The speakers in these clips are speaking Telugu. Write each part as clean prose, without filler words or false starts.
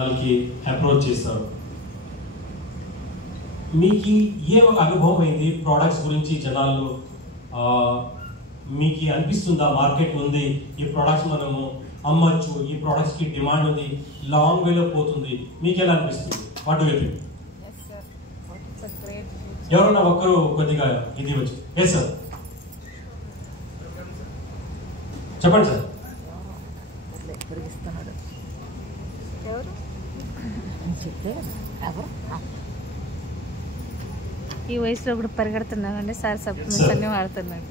వాళ్ళకి అప్రోచ్ చేస్తారు. మీకు ఏ ఒక అనుభవం అయింది ప్రోడక్ట్స్ గురించి జనాల్లో మీకు అనిపిస్తుందా మార్కెట్ ఉంది, ఈ ప్రోడక్ట్స్ మనము అమ్మచ్చు, ఈ ప్రోడక్ట్స్కి డిమాండ్ ఉంది, లాంగ్ వేలో పోతుంది, మీకు ఎలా అనిపిస్తుంది? What do you think? ఎవరన్నా ఒక్కరు కొద్దిగా ఇది వచ్చి ఎస్ సార్ చెప్పండి సార్. ఈ వయసులో కూడా పరిగెడుతున్నానండి సార్, సప్లిమెంట్స్ అన్ని వాడుతున్నాను.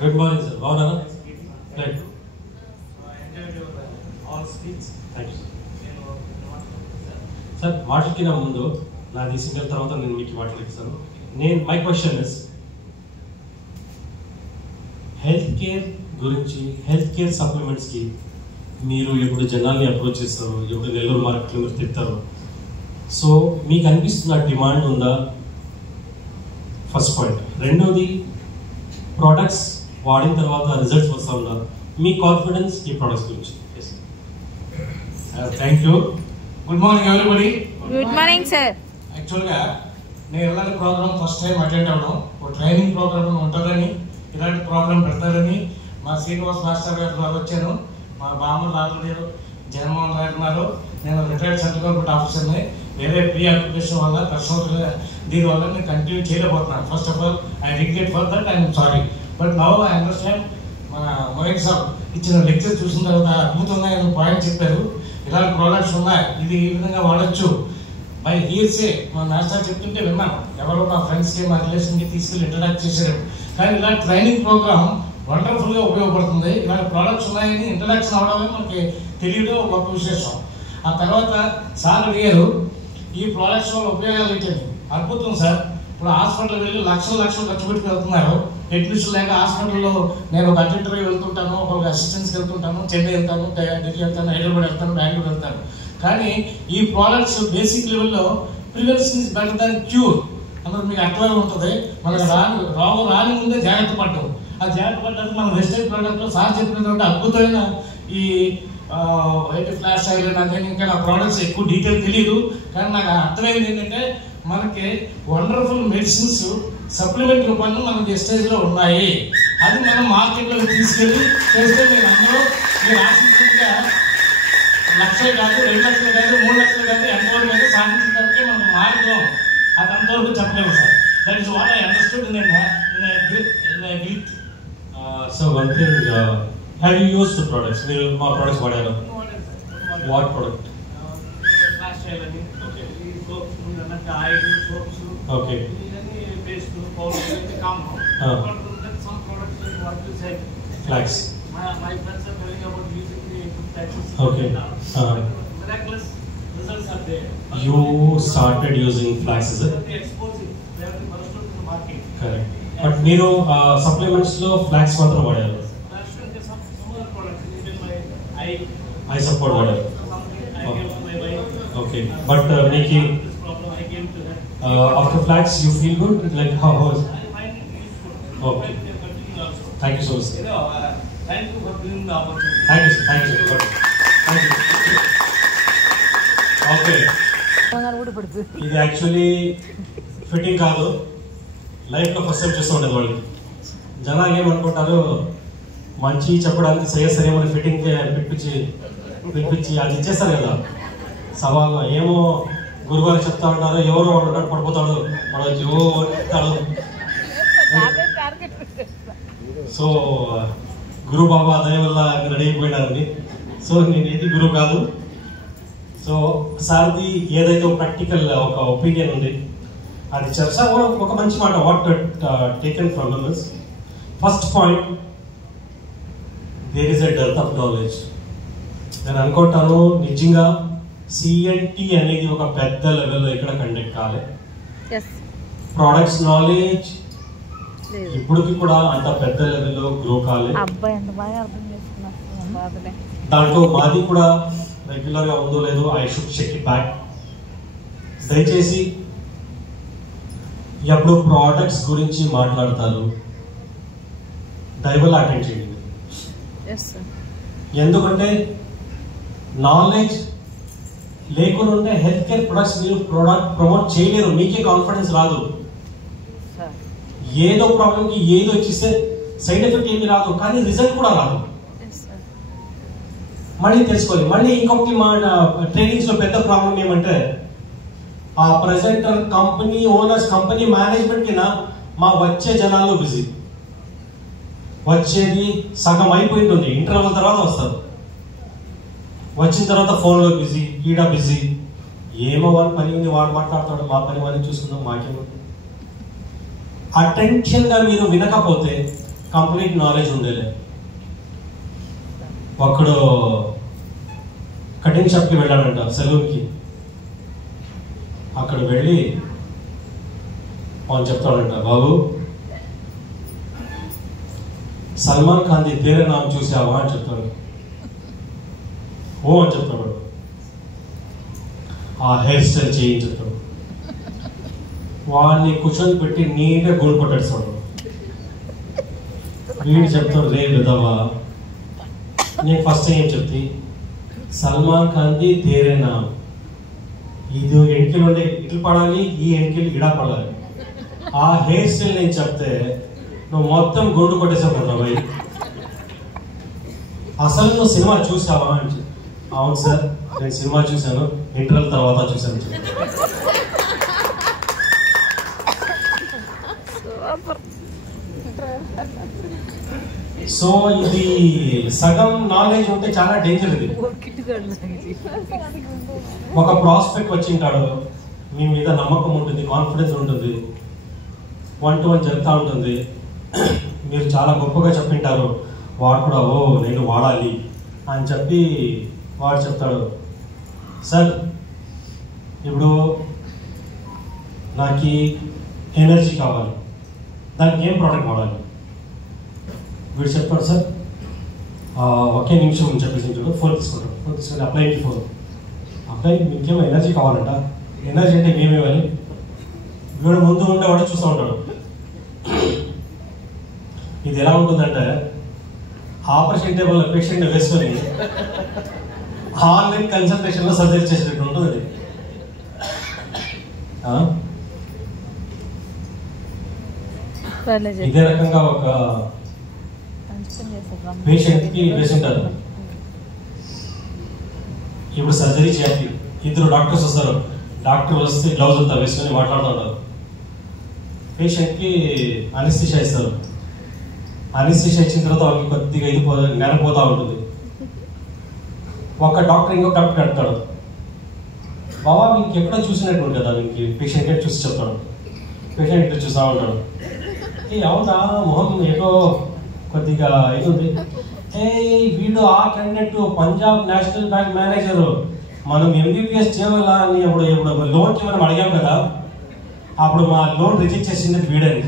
గుడ్ మార్నింగ్ సార్, బాగున్నారా? సార్ మాటలకి నా ముందు నాది సింగల్ తర్వాత నేను మీకు మాట్లాడిస్తాను. My question is health care గురించి, హెల్త్ కేర్ సప్లిమెంట్స్కి మీరు ఎప్పుడు జనాల్ని అప్రోచ్ చేస్తారు, ఎప్పుడు నెల్లూరు మార్కెట్లో మీరు తిప్పుతారు, సో మీకు అనిపిస్తున్న డిమాండ్ ఉందా? First point. రెండోది, ప్రోడక్ట్స్ వాడిన తర్వాత రిజల్ట్స్ వస్తూ ఉందా? మీ కాన్ఫిడెన్స్ ఈ ప్రోడక్ట్స్ గురించి. Thank you. Good morning everybody. Good morning sir. యాక్చువల్గా నేను ఇలాంటి ప్రోగ్రామ్ ఫస్ట్ టైం అటెండ్ అవ్వడం, ఒక ట్రైనింగ్ ప్రోగ్రామ్ ఉంటుందని, ఇలాంటి ప్రోగ్రామ్ పెడతారని మా శ్రీనివాస్ మాస్టర్ గారి ద్వారా వచ్చాను. మా బామ్మ రాజుగారు జగన్మోహన్ రావు ఉన్నారు. నేను రిటైర్డ్ సెంట్రల్ గవర్నమెంట్ ఆఫీసర్ని. వేరే ప్రీ అప్లికేషన్ వల్ల పర్సనల్ దీనివల్ల నేను కంటిన్యూ చేయలేకపోతున్నాను. First of all I regret for that, I'm sorry. But now I understand. మన మోహిత్ సాబ్ ఇచ్చిన లెక్చర్ చూసిన తర్వాత అద్భుతంగా పాయింట్ చెప్పారు. ఇలాంటి ప్రోడక్ట్స్ ఉన్నాయి, ఇది ఈ విధంగా వాడచ్చు. బై హీర్సే మా మాస్టర్ చెప్తుంటే విన్నాను. ఎవరో మా ఫ్రెండ్స్కి, మా రిలేషన్కి తీసుకెళ్ళి ఇంట్రడక్ట్ చేశారు. కానీ ఇలాంటి ట్రైనింగ్ ప్రోగ్రామ్ వండర్ఫుల్గా ఉపయోగపడుతుంది. ఇలాంటి ప్రోడక్ట్స్ ఉన్నాయని ఇంట్రడక్షన్ అవడమే మనకి తెలియడం గొప్ప విశేషం. ఆ తర్వాత సార్ అడిగారు ఈ ప్రోడక్ట్స్ వల్ల ఉపయోగాలు ఏంటని. అద్భుతం సార్. ఇప్పుడు హాస్పిటల్కి వెళ్ళి లక్షలు ఖర్చు పెట్టుకు వెళ్తున్నారు. టెక్నీషియన్ లేక హాస్పిటల్లో నేను ఒక అటెండర్గా వెళ్తుంటాను, ఒక అసిస్టెంట్స్కి వెళ్తుంటాను, చెన్నై వెళ్తాను, ఢిల్లీ వెళ్తాను, హైదరాబాద్ వెళ్తాను, బెంగళూరు వెళ్తాను. కానీ ఈ ప్రోడక్ట్స్ బేసిక్ లెవెల్లో prevention is better than cure అన్నది మీకు అట్లా ఉంటుంది. మనకు రోగం రాని ముందే జాగ్రత్త పడటం. ఆ జాగ్రత్త పడ్డానికి మన వెస్టర్న్ ప్రోడక్ట్లో సార్ చెప్పినటువంటి అద్భుతమైన ఈ ఫ్లాష్ ఐరన్ అంటే ఇంకా నా ప్రోడక్ట్స్ ఎక్కువ డీటెయిల్ తెలియదు. కానీ నాకు అర్థమైంది ఏంటంటే మనకి వండర్ఫుల్ మెడిసిన్స్ సప్లిమెంట్ రూపాయలు మన వెస్టేజ్లో ఉన్నాయి. అది మనం మార్కెట్లో తీసుకెళ్ళి చేస్తే మీరు అందరూ మీరు ఆశించినట్టుగా లక్షలు కాదు, 2 లక్షలు కాదు, 3 లక్షలు కాదు, ఎంతవరకు అయితే సాధించడానికి మనకు మార్గం. అది అంతవరకు చెప్పలేము sir. That is what I understood in greet. So one thing, have you use the products? మీరు మా ప్రోడక్ట్స్ వాడారు? What product? Flash iron, okay, ఈ సోప్స్ ఉన్నట్టు ఆయిల్, సోప్స్, ఓకే, ఇవన్నీ పేస్ట్, పౌడర్ ఇవన్నీ common. Some products what you said, flax. My friends are telling about using the flaxes. Okay. Miraculous results are there. You started using flax, is it? They expose it. They have to burst out in the market. Correct. But మీరు supplements లో flax మాత్రం వాడారు? Flax అంటే some other products. Even I support వాడారు. I gave to my wife. Okay. But మీకు this problem I gave to her. After flax you feel good? Like how is it? I find it useful. Okay. Also. Thank you so much. Thank you for giving the opportunity. Thank you, sir. Thank you, sir. Thank you. Okay. ఇది యాక్చువల్లీ ఫిట్టింగ్ కాదు, లైఫ్లో ఫస్ట్ టైం చూస్తూ ఉంటుంది వాళ్ళకి. జనాలు ఏమనుకుంటారు, మంచి చెప్పడానికి సరేమని ఫిట్టింగ్ పిలిపించి అది ఇచ్చేస్తారు కదా సవాళ్ళు. ఏమో గురుగారు చెప్తా ఉంటారు, ఎవరో పడిపోతాడు, వాడు సో గురు బాబా దయ వల్ల రెడీ అయిపోయినారండి. సో నేను ఏది గురువు కాదు. సో సార్ది ఏదైతే ప్రాక్టికల్ ఒక ఒపీనియన్ ఉంది అది చర్చ కూడా ఒక మంచి మాట. What taken from him is first point, there is a depth of knowledge. నేను అనుకుంటాను నిజంగా సిఎన్టీ అనేది ఒక పెద్ద లెవెల్లో ఇక్కడ కండక్ట్ కాలే. ప్రోడక్ట్స్ నాలెడ్జ్ ఇప్పటికి కూడా అంత పెద్ద లెవెల్లో గ్రో కాలే. దాంట్లో మాది కూడా రెగ్యులర్గా ఉందో లేదో I should check it back. దయచేసి ఎప్పుడు ప్రోడక్ట్స్ గురించి మాట్లాడతారు దయవల్ల అటెండ్ చేయండి. ఎందుకంటే నాలెడ్జ్ లేకుండా హెల్త్ కేర్ ప్రొడక్ట్స్ మీరు ప్రమోట్ చేయలేరు, మీకే కాన్ఫిడెన్స్ రాదు. ఏదో ప్రాబ్లంకి ఏదో వచ్చేస్తే సైడ్ ఎఫెక్ట్ ఏమి రాదు, కానీ రిజల్ట్ కూడా రాదు. మళ్ళీ తెలుసుకోవాలి. మళ్ళీ ఇంకొకటి మా ట్రైనింగ్స్ లో పెద్ద ప్రాబ్లం ఏమంటే ఆ presenter company owners company management కింద మా వచ్చే జనాల్లో బిజీ, వచ్చేది సగం అయిపోయింటుంది, ఇంటర్వల్ తర్వాత వస్తారు, వచ్చిన తర్వాత ఫోన్లో బిజీ, ఈడ బిజీ, ఏమో వాడి పని ఉంది వాడు మాట్లాడతాడు, మా పని వాడిని చూసుకుందాం మాకేముంది. అటెన్షన్ గా మీరు వినకపోతే కంప్లీట్ నాలెడ్జ్ ఉండేలే. ఒకడు కటింగ్ షాప్కి వెళ్ళాడంట, సెలూన్కి. అక్కడ వెళ్ళి వాళ్ళు చెప్తాడంట, బాబు సల్మాన్ ఖాన్ ది తేరే నామ్ చూసావా అని చెప్తాడు. ఓ అని చెప్తాడు. ఆ హెయిర్ స్టైల్ చేయించి చెప్తాడు. వాడిని కూర్చొని పెట్టి నీట్గా గోల్ కొట్టాడు. వీడు చెప్తాడు, రే విధవా, నేను ఫస్ట్ ఏం చెప్తే సల్మాన్ ఖాన్ ది తేరే నామ్, ఇది ఎన్నికలు ఉండే ఇట్లు పడాలి, ఈ ఎన్నికలు ఇడా పడాలి. ఆ హెయిర్ స్టైల్ నేను చెప్తే నువ్వు మొత్తం గోల్డ్ కొట్టేసావు కదా భయ్. అసలు నువ్వు సినిమా చూసావా అని. అవును సార్ నేను సినిమా చూశాను, ఇంటర్వెల్ తర్వాత చూశాను. సో ఇది సగం నాలెడ్జ్ ఉంటే చాలా డేంజర్. ఇది ఒక ప్రాస్పెక్ట్ వచ్చింటాడు, మీ మీద నమ్మకం ఉంటుంది, కాన్ఫిడెన్స్ ఉంటుంది, 1-to-1 జరుగుతూ ఉంటుంది, మీరు చాలా గొప్పగా చెప్పింటారు, వాడు కూడా ఓ నేను వాడాలి అని చెప్పి వాడు చెప్తాడు, సార్ ఇప్పుడు నాకు ఎనర్జీ కావాలి, దానికి ఏం ప్రోడక్ట్ వాడాలి? వీడు చెప్తాడు, సార్ ఒకే నిమిషం అని చెప్పేసి చూడు, ఫోన్ తీసుకుంటాడు. ఫోన్ తీసుకొని అప్లైకి ఫోన్ అప్లై, మీకేమో ఎనర్జీ కావాలంట. ఎనర్జీ అంటే ఏమేమని వీడు ముందు ఉండేవాడు చూస్తూ ఉంటాడు. ఇది ఎలా ఉంటుందంటే ఆపరేషన్ టేబుల్ పేషెంట్ వేసుకొని ఆన్లైన్ కన్సల్టేషన్ లో సర్జరీ చేసేటట్టు ఉంటుంది. ఇదే రకంగా ఒక పేషెంట్ కి వేసుంటారు. ఇప్పుడు సర్జరీ చేయాలి, ఇద్దరు డాక్టర్స్ వస్తారు. డాక్టర్ వస్తే గ్లౌజ్ అంతా వేసుకొని మాట్లాడుతూ ఉంటారు. పేషెంట్ కి అనెస్థీషియా ఇస్తారు. అనెస్థీషియా ఇచ్చిన తర్వాత వాళ్ళకి కొద్దిగా ఇది నెరపోతూ ఉంటుంది. ఒక డాక్టర్ ఇంకొక డాక్టర్ అడుగుతాడు, బాబా మీకు ఎక్కడో చూసినట్టు కదా, మీకు పేషెంట్ ఎక్కడ చూసి చెప్తాడు. పేషెంట్ ఇట్లా చూస్తూ ఉంటాడు, ఏ అవునా మొహం ఏదో కొద్దిగా ఇది ఉంది. ఏ వీడు ఆ candidate Punjab national bank manager, మనం ఎంబీబీఎస్ చేయాలా అని ఇప్పుడు లోన్కి మనం అడిగాం కదా, అప్పుడు మా లోన్ రిజెక్ట్ చేసింది వీడని.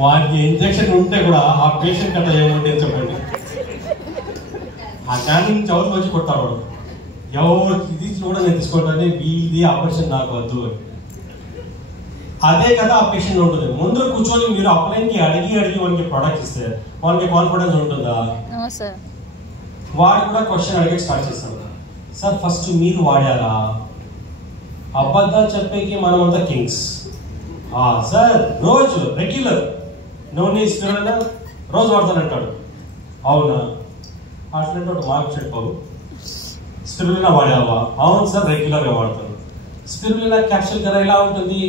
వాడికి ఇంజెక్షన్ ఉంటే కూడా ఆ పేషెంట్ అట్లా ఏముంటే చెప్పండి, ఆ క్యాంటీన్ చదువుకు వచ్చి కొడతాడు. ఎవరు ఇది కూడా నేను తీసుకుంటాను, వీది ఆపరేషన్ నాకు వద్దు అని. అదే కదా ఆ పేషెంట్ ఉంటుంది. ముందు కూర్చొని మీరు అప్లైన్కి అడిగి వానికి ప్రొడక్ట్ ఇస్తే వానికి కాన్ఫిడెన్స్ ఉంటుందా? వాడు కూడా క్వశ్చన్ అడిగే స్టార్ట్ చేస్తాడు, సార్ ఫస్ట్ మీరు వాడారా? అబద్ధాలు చెప్పేకి మనమంతా కింగ్స్. సార్ రోజు రెగ్యులర్ నూనె స్పిరులినా రోజు వాడతానంటాడు. అవునా? అట్లంటే మార్క్ చెప్పావు. స్పిరులినా వాడావా? అవును సార్ రెగ్యులర్గా వాడతాను. స్పిరులినా క్యాప్సూల్ ధర ఎలా ఉంటుంది?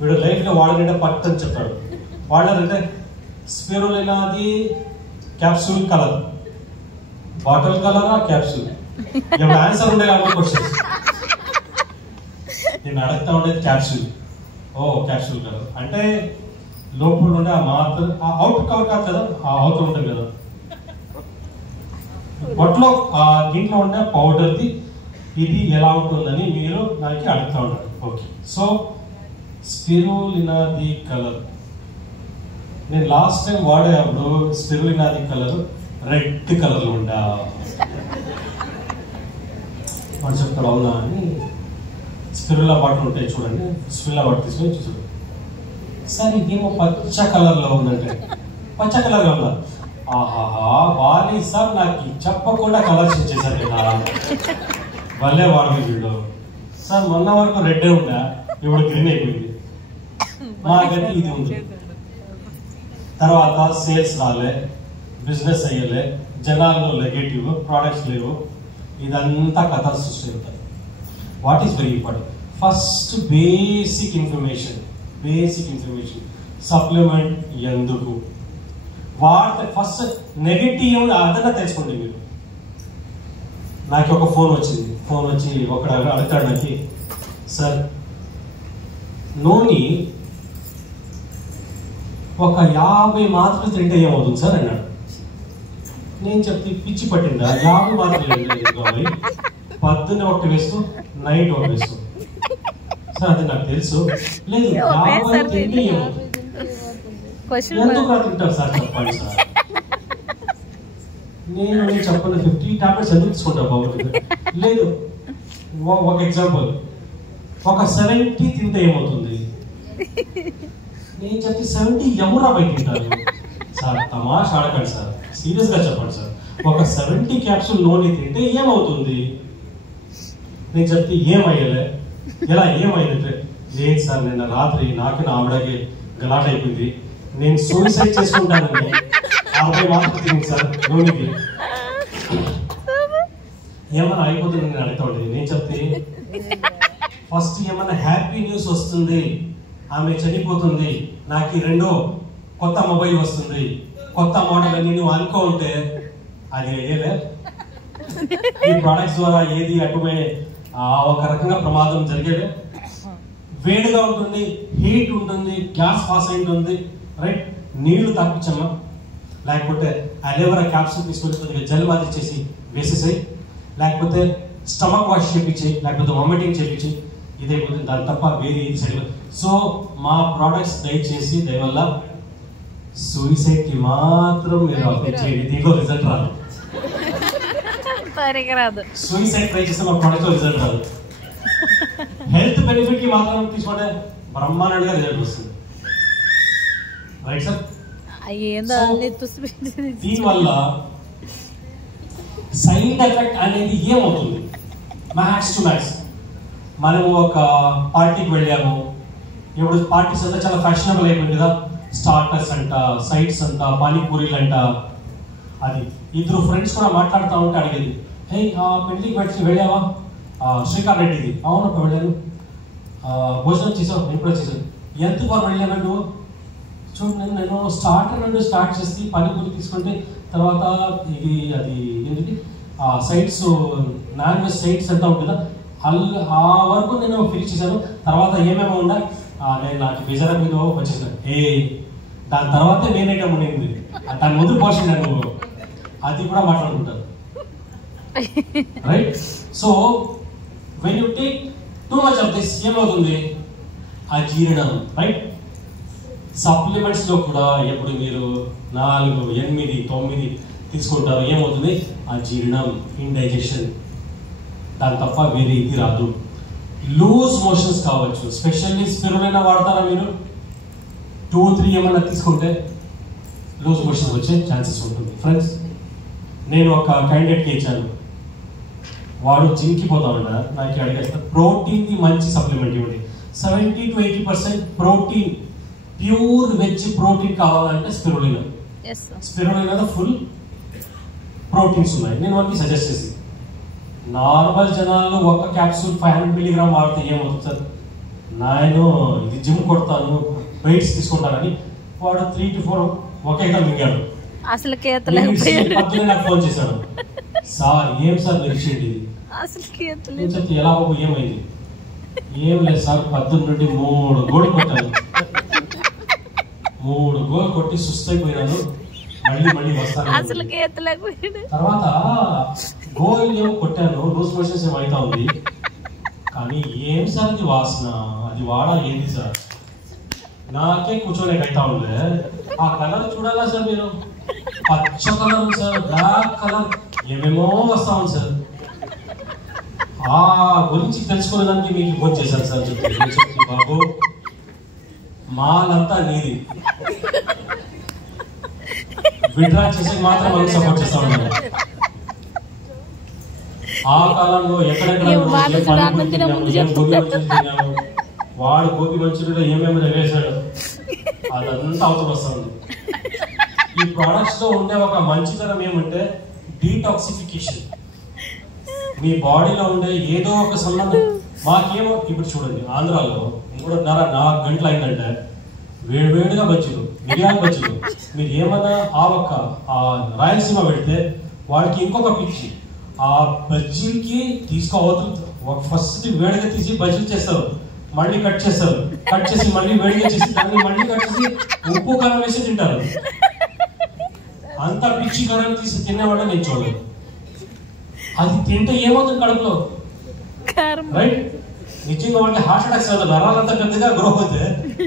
వీడు లైట్గా వాడకంటే పట్టని చెప్తాడు. వాడారంటే స్పిరులినాది క్యాప్సూల్ కలర్, బాటిల్ కలరా క్యాప్సూల్? ఇప్పుడు ఆన్సర్ ఉండే కాబట్టి క్వశ్చన్స్ నేను అడుగుతా ఉండేది క్యాప్సూల్. ఓ క్యాప్సూల్ కలర్ అంటే లోపల ఉండే ఆ మాత్రం అవుట్ కవర్ కాదు కదా, ఆ అవుట్ ఉంటుంది కదా బట్లో, దీంట్లో ఉండే పౌడర్ది ఇది ఎలా ఉంటుందని మీరు నాకు అడుగుతా ఉన్నారు. ఓకే, సో స్పిరులినాది కలర్ నేను లాస్ట్ టైం వాడేటప్పుడు స్పిరులినాది కలర్ రెడ్ కలర్లో ఉండా వాడు చెప్తాడు. అవునా అని స్పిరులా బాటిల్ ఉంటాయి చూడండి, స్పిరులా బాటిల్ తీసుకొని చూసాడు. సార్ ఇదేమో పచ్చ కలర్లో ఉందంటే, పచ్చ కలర్గా ఉందా? ఆహాహా బాలీ సార్ నాకు చెప్పకుండా కలెక్షన్ చేశారు కదా, భలే వాడు వీళ్ళు సార్. మొన్న వరకు రెడ్ ఉందా, ఇప్పుడు గ్రీన్ అయిపోయింది. మా గట్టి ఇది ఉంది. తర్వాత సేల్స్ రాలే, బిజినెస్ అయ్యలే, జనాల్లో నెగటివ్, ప్రోడక్ట్స్ లేవు, ఇదంతా కథ సృష్టి అవుతాయి. What is very important? First basic information supplement ఎందుకు వాడితే ఫస్ట్ నెగటివ్ అదన్నా తెలుసుకోండి మీరు. నాకు ఒక ఫోన్ వచ్చి ఒకడు అడుగుతాడు నాకు, సార్ నూనె ఒక 50 మాత్రలు తింటే ఏమవుతుంది సార్ అన్నాడు. నేను చెప్తే పిచ్చి పట్టిందా, 50 మాత్రలు కావాలి, పొద్దున్న ఒకటి వేస్తూ నైట్ ఒకటి వేస్తూ. సార్ అది నాకు తెలుసు. లేదు 50 తింటే ఏమవుతుంది, ఎందుకు తింటారు సార్ చెప్పండి సార్. నేను చెప్పను 50 టాబ్లెట్స్ ఎందుకు తీసుకుంటా బాబు. లేదు ఒక ఎగ్జాంపుల్, ఒక 70 తింటే ఏమవుతుంది. నేను చెప్పి 70 ఎవరు అబ్బాయి తింటారు సార్, తమాషా ఆడకండి సార్, సీరియస్ గా చెప్పండి సార్. ఒక 70 క్యాప్సూల్ నూనె తింటే ఏమవుతుంది. నేను చెప్తే ఏమయ్యలే, ఎలా ఏమైందంటే, లేదు సార్ నిన్న రాత్రి నాకు నా ఆవిడకి గలాట్ అయిపోయింది, నేను సూసైడ్ చేసుకుంటానండి 60 మాత్రం తింది సార్ నూనెకి. ఏమన్నా అయిపోతుంది నేను అడుగుతా ఉంటుంది. నేను చెప్తే ఫస్ట్ ఏమన్నా హ్యాపీ న్యూస్ వస్తుంది, ఆమె చనిపోతుంది, నాకు ఈ 2 కొత్త మొబైల్ వస్తుంది, కొత్త మోడల్ అని నువ్వు అనుకో ఉంటే అది అయ్యేలే. ఈ ప్రొడక్ట్స్ ద్వారా ఏది అటుమే ఒక రకంగా ప్రమాదం జరిగేలే. వేడిగా ఉంటుంది, హీట్ ఉంటుంది, గ్యాస్ పాస్ అయి ఉంటుంది, రైట్. నీళ్లు తాపించమ్మా, లేకపోతే అలోవెరా క్యాప్సూల్ తీసుకొని కొద్దిగా జల్ మాదిరి చేసి వేసేసాయి, లేకపోతే స్టమక్ వాష్ చేపించి, లేకపోతే వామిటింగ్ చేపించి, ఇదైపోతుంది. దాని తప్ప వేరే ఏది సైడ్. సో మా ప్రోడక్ట్స్ దయచేసి దయవల్ల సూసైడ్ కి మాత్రం మీరు అప్లై చేయండి, దీంట్లో రిజల్ట్ రాదు. సూసైడ్ ట్రై చేస్తే మా ప్రోడక్ట్ లో రిజల్ట్ రాదు. హెల్త్ బెనిఫిట్ కి మాత్రం తీసుకుంటే బ్రహ్మాండంగా రిజల్ట్ వస్తుంది, రైట్ సార్. దీనివల్ల సైడ్ ఎఫెక్ట్ అనేది ఏమవుతుంది, మ్యాక్స్ టు మ్యాక్స్. మనము ఒక పార్టీకి వెళ్ళాము, ఇప్పుడు పార్టీస్ అంతా చాలా ఫ్యాషనబుల్ అయిపోయింది కదా, స్టార్టర్స్ అంట, సైడ్స్ అంట, పానీపూరీలు అంట. అది 2 ఫ్రెండ్స్ కూడా మాట్లాడుతూ ఉంటే అడిగేది, హే పెళ్లికి వెళ్ళావా, శ్రీకాంత్ రెడ్డిది. అవునప్ప వెళ్ళాను. భోజనం చేసావు, నేను కూడా చేశాను. ఎంతవరకు వెళ్ళాను నువ్వు? చూడు నేను స్టార్టర్ నుండి స్టార్ట్ చేసి పానీపూరి తీసుకుంటే తర్వాత ఇది అది ఏంటిది సైడ్స్, నాన్ వెజ్ సైడ్స్ అంతా ఉంటుంది కదా, ఆ వరకు నేను ఫినిష్ చేశాను. తర్వాత ఏమేమో ఉందా నేను నాకు బేజారా మీద వచ్చేసాను. దాని తర్వాత మెయిన్ ఐటమ్ ఉండింది, దాని ముందు పోర్షన్ నువ్వు అది కూడా మాట్లాడుకుంటారు, right. So when you take too much of this ఏమవుతుంది, అజీర్ణం, రైట్. సప్లిమెంట్స్ లో కూడా ఎప్పుడు మీరు 4, 8, 9 తీసుకుంటారు ఏమవుతుంది, అజీర్ణం, ఇండైజెషన్. దాని తప్ప వేరే ఇది రాదు. లూజ్ మోషన్స్ కావచ్చు, స్పెషల్లీ స్పిరులైనా వాడతారా మీరు, 2-3 ఏమన్నా తీసుకుంటే లూజ్ మోషన్స్ వచ్చే ఛాన్సెస్ ఉంటుంది. ఫ్రెండ్స్ నేను ఒక క్యాండిడేట్కి ఇచ్చాను, వాడు జిమ్కి పోతా ఉంటాడు, నాకు అడిగేస్తారు ప్రోటీన్ది మంచి సప్లిమెంట్ ఇవ్వండి. 70 to 80% protein, pure veg protein కావాలంటే స్పిరులినా. స్పిరులినాలో ఫుల్ ప్రోటీన్స్ ఉన్నాయి. నేను వాటికి సజెస్ట్ చేసి, నార్మల్ జనాల్లో ఒక క్యాప్సూల్ 500 mg వాడితే ఏమవుతుంది సార్, నేను ఇది జిమ్ కొడతాను వెయిట్స్ తీసుకుంటానని వాడు 3 to 4 ఒకేగా మింగాడు. అసలు నాకు ఫోన్ చేశాడు, సార్ ఏం సార్ మీరు ఇచ్చేది ఇది చెప్తే, ఎలా బాబు ఏమైంది, ఏం లేదు సార్ 10 నుండి 3 గోళ్ళు కొట్టాను, 3 గోల్ కొట్టి సుస్తైపోయినాను, మళ్ళీ వస్తాను. తర్వాత గోల్ ఏమో కొట్టాను, లూజ్ మోషన్స్ ఏమో అవుతా ఉంది, కానీ ఏం సార్ అది వాసన, అది వాడా ఏంది సార్, నాకే కూర్చోలేక అవుతా ఉండే. ఆ కలర్ చూడాలా సార్ మీరు, పచ్చ కలర్ సార్, బ్లాక్ కలర్, ఏమేమో వస్తా ఉంది సార్. ఆ గురించి తెలుసుకునేదానికి మీకు ఫోన్ చేశాను సార్. చెప్తే బాబు మాలంతా నీది, విడ్రా చేసి మాత్రం మనం సపోర్ట్ చేస్తా ఉన్నాం. ఆ కాలంలో ఎక్కడెక్కడ వాడు గోపి మంచూరియా ఏమేమి వేసాడు అదంతా అవతల వస్తుంది. ఈ ప్రొడక్ట్స్ లో ఉండే ఒక మంచితనం ఏమంటే డీటాక్సిఫికేషన్. మీ బాడీలో ఉండే ఏదో ఒక సంబంధం మాకేమో ఇప్పుడు చూడండి, ఆంధ్రాలో 3:30-4 గంటలు అయిందంటే వేడివేడిగా బజ్జీలు, మిరియాల బజ్జీలు. మీరు ఏమన్నా ఆ రాయలసీమ పెడితే వాడికి ఇంకొక పిచ్చి, ఆ బజ్జీలకి ఫస్ట్ వేడిగా తీసి బజ్జీలు చేస్తారు, మళ్ళీ కట్ చేస్తారు, కట్ చేసి మళ్ళీ వేడిగా చేసి దాన్ని మళ్ళీ కట్ చేసి ఉప్పు కారం వేసి తింటారు. అంత పిచ్చి కారం తీసి తినేవాడు నేను చూడలేదు. అది తింటే ఏమవుతుంది కడుపులో, రైట్? నిజంగా వాళ్ళకి హార్ట్ అటాక్స్ అవుతుంది. నరాలంతా పెద్దగా గ్రో అవుతే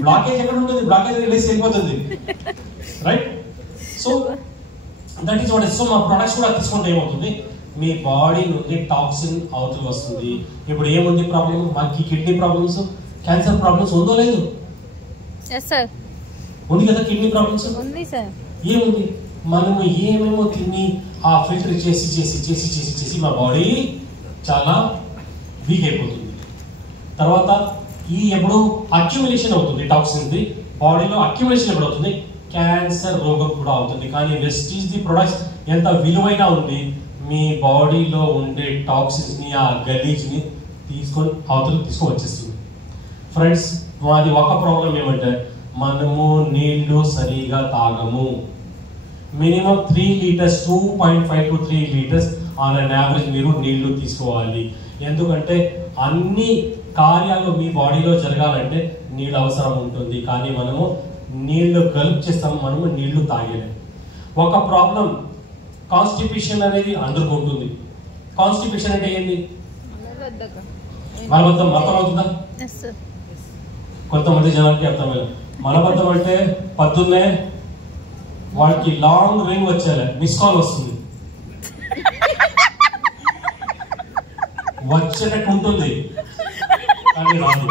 బ్లాకేజ్ ఎక్కడ ఉంటుంది, బ్లాకేజ్ రిలీజ్ అయిపోతుంది, right? So that is what. So మా ప్రొడక్ట్స్ కూడా తీసుకుంటే ఏమవుతుంది, మీ బాడీ నుండి టాక్సిన్ అవతల వస్తుంది. ఇప్పుడు ఏముంది ప్రాబ్లం, మనకి కిడ్నీ ప్రాబ్లమ్స్, క్యాన్సర్ ప్రాబ్లమ్స్ ఉందో లేదు? ఉంది కదా కిడ్నీ ప్రాబ్లమ్స్. ఏముంది, మనము ఏమేమో తిని ఆ ఫిల్టర్ చేసి చేసి చేసి చేసి చేసి మా బాడీ చాలా వీక్ అయిపోతుంది. తర్వాత ఎప్పుడు అక్యుములేషన్ అవుతుంది టాక్సిన్ది బాడీలో, అక్యుములేషన్ ఎప్పుడు అవుతుంది, క్యాన్సర్ రోగం కూడా అవుతుంది. కానీ వెస్టీజ్ ది ప్రొడక్ట్స్ ఎంత విలువైన ఉంది, మీ బాడీలో ఉండే టాక్సిన్స్ ని, ఆ గలీజ్ ని తీసుకొని వచ్చేస్తుంది. ఫ్రెండ్స్, మాది ఒక ప్రాబ్లం ఏమంటే మనము నీళ్లు సరిగా తాగము. Minimum 3 litres, 2.5 to 3 litres on an average మీరు నీళ్లు తీసుకోవాలి. ఎందుకంటే అన్ని కార్యాలు మీ బాడీలో జరగాలంటే నీళ్ళు అవసరం ఉంటుంది. కానీ మనము నీళ్లు కలుపు చేస్తాము, మనము నీళ్లు తాగలేము. ఒక ప్రాబ్లం కాన్స్టిపేషన్ అనేది అందరికీ ఉంటుంది. కాన్స్టిపేషన్ అంటే ఏంది, మలబద్ధం. అర్థం అవుతుందా? కొంతమంది జనానికి అర్థమయ్యే మలబద్ధం అంటే పొద్దున్నే వాడికి లాంగ్ రింగ్ వచ్చేలా మిస్ కాల్ వస్తుంది, వచ్చేటట్టు ఉంటుంది కానీ రాదు.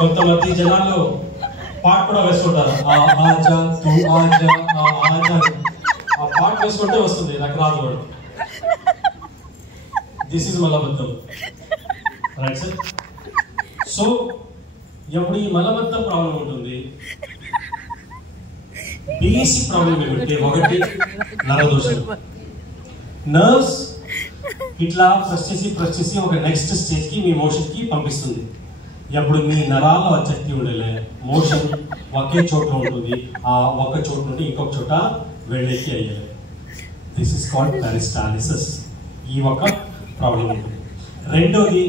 కొంతమంది జనాలు పాట కూడా వేసుకుంటారు, ఆ పాట వేసుకుంటే వస్తుంది, నాకు రాదు వాడు. దిస్ ఇస్ మలబద్ధం, రైట్ సార్? సో ఎప్పుడు ఈ మలబద్ధం ప్రాబ్లం ఉంటుంది, బేసిక్ ప్రాబ్లం ఏమంటే ఒకటి నరదోషం. నర్వ్స్ ఇట్లా ప్రెస్ చేసి ఒక నెక్స్ట్ స్టేజ్ కి మీ మోషన్ కి పంపిస్తుంది. ఎప్పుడు మీ నరాల శక్తి ఉండలే, మోషన్ ఒకే చోట ఉంటుంది, ఆ ఒక్క చోట నుండి ఇంకొక చోట వెళ్ళేకి అయ్యాలి. This is called peristalsis. ఈ ఒక ప్రాబ్లం ఉంటుంది. రెండోది,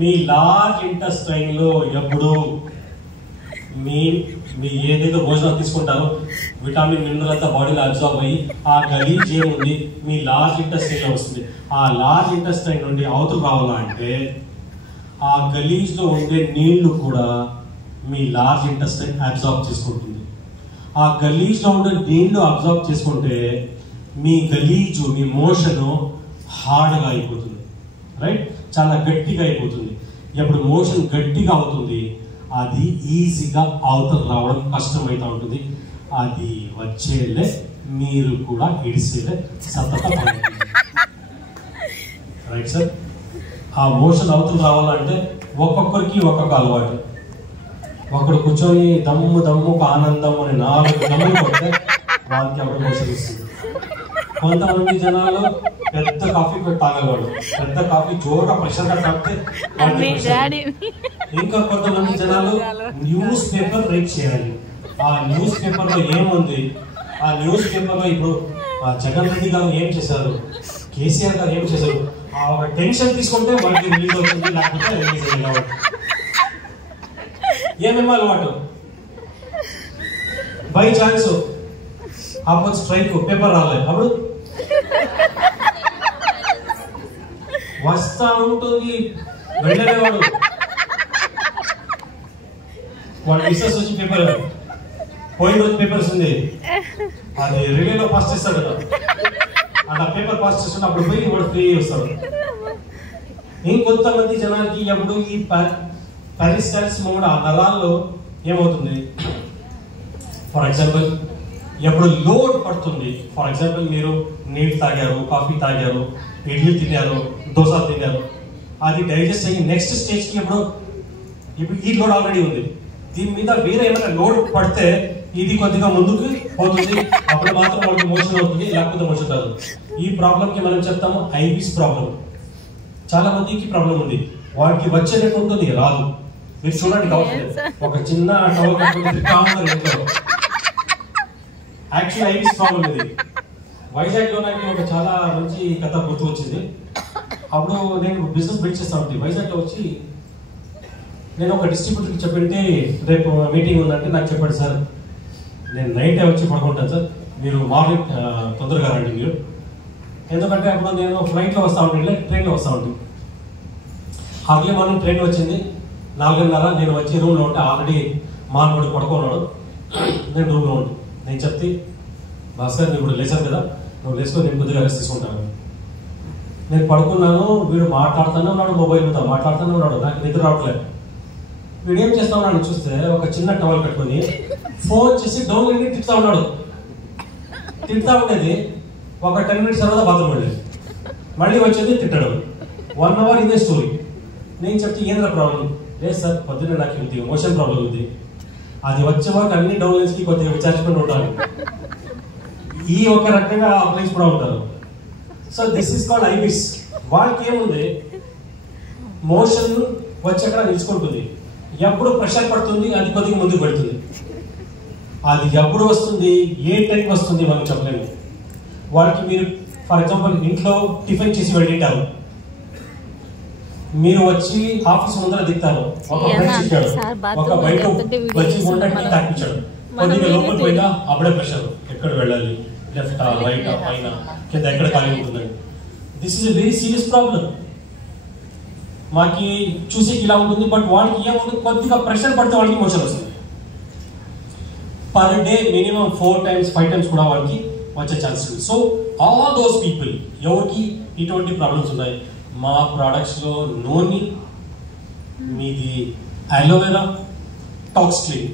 మీ లార్జ్ ఇంటెస్టైన్ లో ఎప్పుడు మీ ఏదైతే భోజనం తీసుకుంటారో విటమిన్ మినరల్ అంతా బాడీలో అబ్జర్వ్ అయ్యి ఆ గలీజ్ ఏముంది మీ లార్జ్ ఇంటెస్టైన్ లో వస్తుంది. ఆ లార్జ్ ఇంటెస్టైన్ నుండి అవతల రావాలంటే ఆ గలీజ్ లో ఉండే నీళ్లు కూడా మీ లార్జ్ ఇంటెస్టైన్ అబ్జర్వ్ చేసుకుంటుంది. ఆ గలీజ్ లో ఉండే నీళ్లు అబ్జర్వ్ చేసుకుంటే మీ గలీజు, మీ మోషన్ హార్డ్గా అయిపోతుంది, రైట్? చాలా గట్టిగా అయిపోతుంది. ఎప్పుడు మోషన్ గట్టిగా అవుతుంది, అది ఈజీగా అవతల రావడం కష్టమైతా ఉంటుంది. అది వచ్చేలే మీరు కూడా ఇడిసేలే సతత రైట్ సార్? ఆ మోషన్ అవతల రావాలంటే ఒక్కొక్కరికి ఒక్కొక్క అలవాటు. ఒకడు కూర్చొని దమ్ము ఆనందం అని 4 దమ్ములు కొడితే వాళ్ళకి అప్పుడు మోషన్ ఇస్తుంది. కొంతమంది జనాలు పెద్ద కాఫీ తాగలవాడు, పెద్ద కాఫీ జోరుగా ప్రెషర్ గా తాగితే. ఇంకా కొంతమంది జనాలు న్యూస్ పేపర్ రీడ్ చేయాలి. ఆ న్యూస్ పేపర్ లో ఏముంది, ఆ న్యూస్ పేపర్ లో ఇప్పుడు జగన్ రెడ్డి గారు ఏం చేశారు, కేసీఆర్ గారు ఏం చేశారు, ఆ ఒక టెన్షన్ తీసుకుంటే వాళ్ళకి రిలీజ్ అవుతుంది, లేకపోతే రిలీజ్ అయ్యి కాబట్టి. ఏమేమో అలవాటు, by chance opposite strike paper రాలేదు, అప్పుడు వస్తా ఉంటుంది, వెళ్ళలేవాడు. వాడు రీసెర్చ్ వచ్చి పేపర్ పోయిన రోజు పేపర్స్ ఉంది, అది రిలేలో పాస్ చేస్తాడు కదా, అలా పేపర్ పాస్ చేస్తుంటే అప్పుడు పోయి వాడు ఫ్రీ వస్తాడు. ఇంకొంతమంది జనానికి ఎప్పుడు ఈ పెరిస్టాలిసిస్ మూమెంట్, ఆ నరాల్లో ఏమవుతుంది, ఫర్ ఎగ్జాంపుల్ ఎప్పుడు లోడ్ పడుతుంది, ఫర్ ఎగ్జాంపుల్ మీరు నీళ్ళు తాగారు, కాఫీ తాగారు, ఇడ్లీ తిన్నారు, దోశ తిన్నారు, అది డైజెస్ట్ అయ్యి నెక్స్ట్ స్టేజ్కి ఇప్పుడు ఈ లోడ్ ఆల్రెడీ ఉంది, దీని మీద వేరే ఏమైనా లోడ్ పడితే ఇది కొద్దిగా ముందుకు పోతుంది, అప్పుడు మాత్రం వాళ్ళకి మోషన్ అవుతుంది, లేకపోతే మోషన్ రాదు. ఈ ప్రాబ్లంకి మనం చెప్తాము ఐబిస్ ప్రాబ్లం. చాలా మందికి ప్రాబ్లం ఉంది, వాడికి వచ్చేటట్టు ఉంటుంది, రాదు. మీరు చూడండి కావాలి ఒక చిన్న టవల్ యాక్చువల్ ఐబిస్ ప్రాబ్లం ఇది. వైజాగ్ లో నాకు ఒక చాలా మంచి కథ గుర్తు వచ్చింది. అప్పుడు నేను బిజినెస్ బిల్డ్ చేస్తా ఉంటుంది. వైజాగ్ లో వచ్చి నేను ఒక డిస్ట్రిబ్యూటర్కి చెప్పింటే రేపు మీటింగ్ ఉందంటే నాకు చెప్పాడు, సార్ నేను నైటే వచ్చి పడుకుంటాను సార్, మీరు మార్నింగ్ తొందరగా రండి మీరు. ఎందుకంటే అప్పుడు నేను ఫ్లైట్లో వస్తూ ఉంటాను, ట్రైన్లో వస్తూ ఉంటుంది. అర్లీ మార్నింగ్ ట్రైన్ వచ్చింది 4:30, నేను వచ్చి రూమ్లో ఉంటే ఆల్రెడీ మార్నింగ్ పడుకున్నాడు. నేను రూమ్లో ఉండి నేను చెప్తే, భాస్కర్ నువ్వు ఇప్పుడు లేచాను కదా, నువ్వు లేచుకో, నేను కొద్దిగా రెస్ట్ తీసుకుంటాను. నేను పడుకున్నాను, వీడు మాట్లాడుతూనే ఉన్నాడు, మొబైల్ మీద మాట్లాడుతూనే ఉన్నాడు, నాకు నిద్ర రావట్లేదు. వీడు ఏం చేస్తా ఉన్నాడు చూస్తే ఒక చిన్న టవల్ కట్టుకొని ఫోన్ చేసి డౌన్ వెళ్ళి తిప్పుతా ఉన్నాడు. తిప్పుతా ఉండేది ఒక 10 minutes తర్వాత బాత్రూమ్ వెళ్ళేది, మళ్ళీ వచ్చేది తిట్టడం. 1 hour ఇదే స్టోరీ. నేను చెప్తే ఏంద్ర ప్రాబ్లం? లేదు సార్ పొద్దున్న నాకు ఇది ఎమోషన్ ప్రాబ్లం ఉంది, అది వచ్చే వరకు అన్ని డౌన్ లైన్స్కి కొద్దిగా విచారించుకుంటూ ఉంటాను. ఈ ఒక రకంగా అప్లైన్స్ కూడా ఉంటారు. So this is called ibis. వాళ్ళకి ఏముంది, మోషన్ వచ్చి అక్కడ నిలుచుకుంటుంది, ఎప్పుడు ప్రెషర్ పడుతుంది అది కొద్దిగా ముందుకు పెడుతుంది. అది ఎప్పుడు వస్తుంది, ఏ టైంకి వస్తుంది మనం చెప్పలేము. వాళ్ళకి మీరు ఫర్ ఎగ్జాంపుల్ ఇంట్లో టిఫిన్ చేసి వెళ్ళింటారు, మీరు వచ్చి ఆఫీస్ ముందర దిగుతారు, ఒక ఫ్రెండ్ ఇచ్చాడు, ఒక బయట వచ్చి ఉండడానికి తాకించాడు, కొద్దిగా లోపలికి పోయినా అప్పుడే ప్రెషర్, ఎక్కడ వెళ్ళాలి, లెఫ్ట్ రైట్ పైన కింద ఎక్కడ ఖాళీ ఉంటుందని. This is a very serious problem. మాకి చూసేకి ఇలా ఉంటుంది, బట్ వాళ్ళకి ఏముంటుంది, కొద్దిగా ప్రెషర్ పడితే వాళ్ళకి మోషన్ వస్తుంది. Per day minimum 4 times 5 times కూడా వాళ్ళకి వచ్చే ఛాన్సెస్ ఉంది. సో ఆల్ దోస్ పీపుల్ ఎవరికి ఇటువంటి ప్రాబ్లమ్స్ ఉన్నాయి, మా ప్రోడక్ట్స్లో నోని, మీది అలోవెరా, టాక్స్ క్లీన్,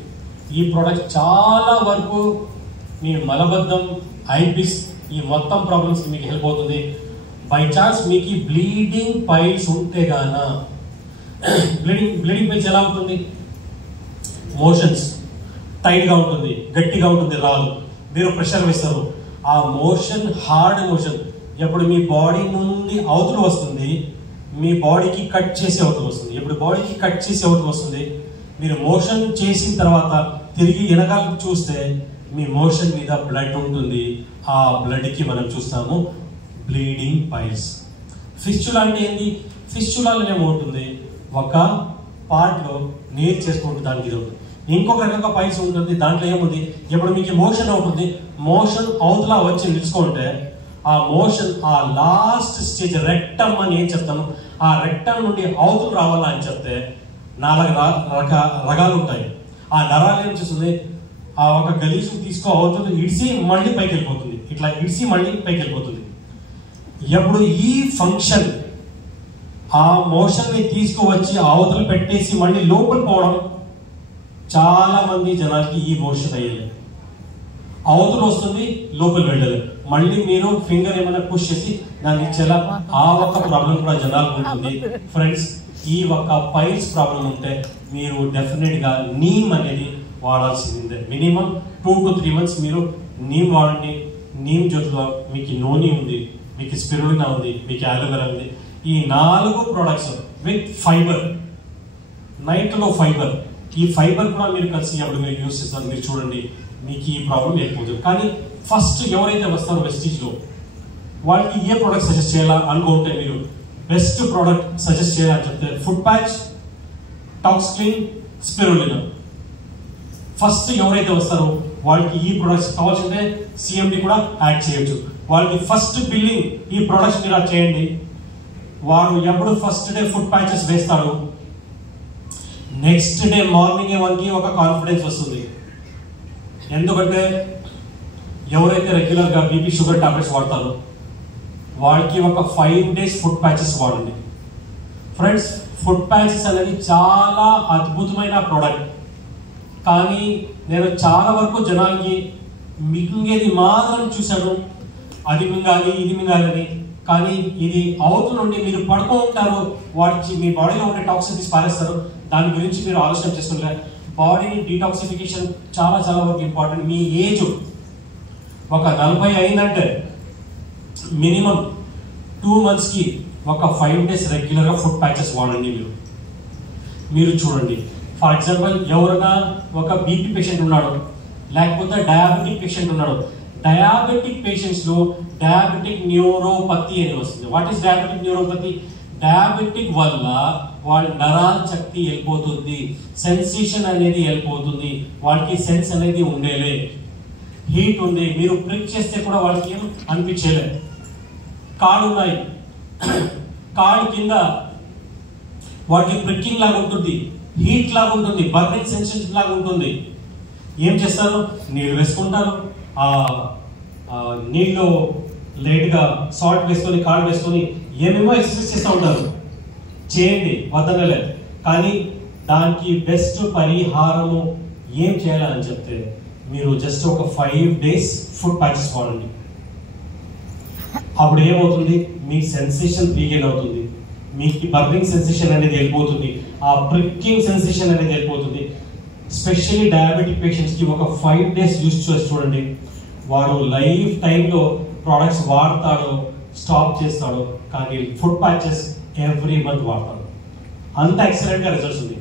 ఈ ప్రోడక్ట్ చాలా వరకు మీ మలబద్ధం, ఐబిస్, ఈ మొత్తం ప్రాబ్లమ్స్కి మీకు హెల్ప్ అవుతుంది. బై ఛాన్స్ మీకు బ్లీడింగ్ పైల్స్ ఉంటే గాన, బ్లీడింగ్ పైల్స్ ఎలా ఉంటుంది, మోషన్స్ టైట్గా ఉంటుంది, గట్టిగా ఉంటుంది, రాదు, మీరు ప్రెషర్ వేస్తారు, ఆ మోషన్ హార్డ్ మోషన్ ఎప్పుడు మీ బాడీ నుండి అవతల వస్తుంది, మీ బాడీకి కట్ చేసి అవతల వస్తుంది. ఎప్పుడు బాడీకి కట్ చేసి అవతల వస్తుంది, మీరు మోషన్ చేసిన తర్వాత తిరిగి వెనకాలకు చూస్తే మీ మోషన్ మీద బ్లడ్ ఉంటుంది, ఆ బ్లడ్కి మనం చూస్తాము బ్లీడింగ్ పైల్స్. ఫిస్చులా అంటే ఏంటి, ఫిస్చులాలో ఏమవుతుంది, ఒక పార్ట్లో నీరు చేసుకుంటుంది, దానికి ఇది ఉంటుంది. ఇంకొక రకంగా పైల్స్ ఉంటుంది, దాంట్లో ఏముంది, ఎప్పుడు మీకు మోషన్ అవుతుంది, మోషన్ అవతల వచ్చి నిలుచుకుంటే ఆ మోషన్ ఆ లాస్ట్ స్టేజ్ రెక్టమ్ అని ఏం చెప్తాను, ఆ రెక్టమ్ నుండి అవతల రావాలా అని చెప్తే 4 రకాలు ఉంటాయి. ఆ నరాలు ఏం చేస్తుంది, ఆ ఒక గలీజు తీసుకో అవతల ఇడిసి మళ్ళీ పైకి వెళ్ళిపోతుంది, ఇట్లా ఇడిసి మళ్ళీ పైకి వెళ్ళిపోతుంది. ఎప్పుడు ఈ ఫంక్షన్ ఆ మోషన్ ని తీసుకువచ్చి అవతల పెట్టేసి మళ్ళీ లోపల పోవడం, చాలా మంది జనాలకి ఈ మోషన్ అయ్యేది, అవతల వస్తుంది లోపల వెళ్ళలేదు, మళ్ళీ మీరు ఫింగర్ ఏమైనా పుష్ చేసి దాన్ని ఇచ్చేలా, ఆ ఒక్క ప్రాబ్లం కూడా జనాలకు ఉంటుంది. ఫ్రెండ్స్, ఈ ఒక్క పైల్స్ ప్రాబ్లం ఉంటే మీరు డెఫినెట్ గా నీమ్ అనేది వాడాల్సిందే. మినిమం 2 to 3 months మీరు నీమ్ వాడండి. నీమ్ జొట్టులో మీకు నోని ఉంది, మీకు స్పిరులినా ఉంది, మీకు అలోవెరా ఉంది. ఈ 4 ప్రొడక్ట్స్ విత్ ఫైబర్, నైట్లో ఫైబర్, ఈ ఫైబర్ కూడా మీరు కలిసి అప్పుడు మీరు యూజ్ చేస్తారు. మీరు చూడండి మీకు ఈ ప్రాబ్లం లేకపోతుంది. కానీ ఫస్ట్ ఎవరైతే వస్తారో వెస్టీజ్లో వాళ్ళకి ఏ ప్రోడక్ట్ సజెస్ట్ చేయాలా అనుకుంటే, మీరు బెస్ట్ ప్రోడక్ట్ సజెస్ట్ చేయాలని చెప్తే food patch, talks clean, spirulina. First ఎవరైతే వస్తారో వాళ్ళకి ఈ ప్రొడక్ట్స్ కావాల్సింటే సిఎండి కూడా యాడ్ చేయొచ్చు. వాళ్ళకి ఫస్ట్ బిల్లింగ్ ఈ ప్రొడక్ట్స్ మీరు చేయండి. వారు ఎప్పుడు ఫస్ట్ డే ఫుడ్ ప్యాచెస్ వేస్తారు, నెక్స్ట్ డే మార్నింగ్ వాళ్ళకి ఒక కాన్ఫిడెన్స్ వస్తుంది. ఎందుకంటే ఎవరైతే రెగ్యులర్గా బీపీ షుగర్ టాబ్లెట్స్ వాడతారో వాళ్ళకి ఒక 5 days ఫుడ్ ప్యాచెస్ వాడండి. ఫ్రెండ్స్, ఫుడ్ ప్యాచెస్ అనేది చాలా అద్భుతమైన ప్రోడక్ట్. కానీ నేను చాలా వరకు జనాలకి మింగేది మాత్రం చూశాను, అది మింగాలి ఇది మింగాలని. కానీ ఇది అవతల నుండి మీరు పడుకో ఉంటారు, వాటి మీ బాడీలో ఉండే టాక్సిన్స్ పారేస్తారు. దాని గురించి మీరు ఆలోచన చేస్తుంటారు. బాడీ డీటాక్సిఫికేషన్ చాలా చాలా వరకు ఇంపార్టెంట్. మీ ఏజ్ ఒక 40 అయిందంటే మినిమం 2 monthsకి ఒక 5 days రెగ్యులర్గా ఫుడ్ ప్యాచెస్ వాడండి. మీరు చూడండి, ఫర్ ఎగ్జాంపుల్ ఎవరైనా ఒక బీపీ పేషెంట్ ఉన్నాడు, లేకపోతే డయాబెటిక్ పేషెంట్ ఉన్నాడు. డయాబెటిక్ పేషెంట్స్లో డయాబెటిక్ న్యూరోపతి అని వస్తుంది. What is diabetic neuropathy? Diabetic వల్ల వాళ్ళ నరాల శక్తి వెళ్ళిపోతుంది, సెన్సేషన్ అనేది వెళ్ళిపోతుంది, వాళ్ళకి సెన్స్ అనేది ఉండేలే, హీట్ ఉంది, మీరు ప్రిక్ చేస్తే కూడా వాళ్ళకి ఏం అనిపించలే. కాళ్ళు ఉన్నాయి, కాళ్ళు కింద వాటికి ప్రిక్కింగ్ లాగా ఉంటుంది, హీట్ లాగా ఉంటుంది, బర్నింగ్ సెన్సేషన్ లాగా ఉంటుంది. ఏం చేస్తారు? నీళ్ళు వేసుకుంటారు, నీళ్ళు లైట్గా సాల్ట్ వేసుకొని కాళ్ళు వేసుకొని ఏమేమో ఎక్సర్సైజ్ చేస్తూ ఉంటారు. చేయండి, వద్దనలే. కానీ దానికి బెస్ట్ పరిహారము ఏం చేయాలని చెప్తే మీరు జస్ట్ ఒక 5 days ఫుడ్ ప్యాచెస్ వాడండి. అప్పుడు ఏమవుతుంది? మీ సెన్సేషన్ రీగెయిన్ అవుతుంది, మీకు బర్నింగ్ సెన్సేషన్ అనేది వెళ్ళిపోతుంది, ఆ ప్రిక్కింగ్ సెన్సేషన్ అనేది వెళ్ళిపోతుంది. స్పెషల్లీ డయాబెటిక్ పేషెంట్స్కి ఒక 5 days యూజ్ చేసి చూడండి. వారు లైఫ్ టైంలో ప్రోడక్ట్స్ వాడతాడో స్టాప్ చేస్తాడో, కానీ ఫుడ్ ప్యాచెస్ ఎవ్రీ మంత్ వాడతాడు. అంత ఎక్సలెంట్గా రిజల్ట్స్ ఉంది.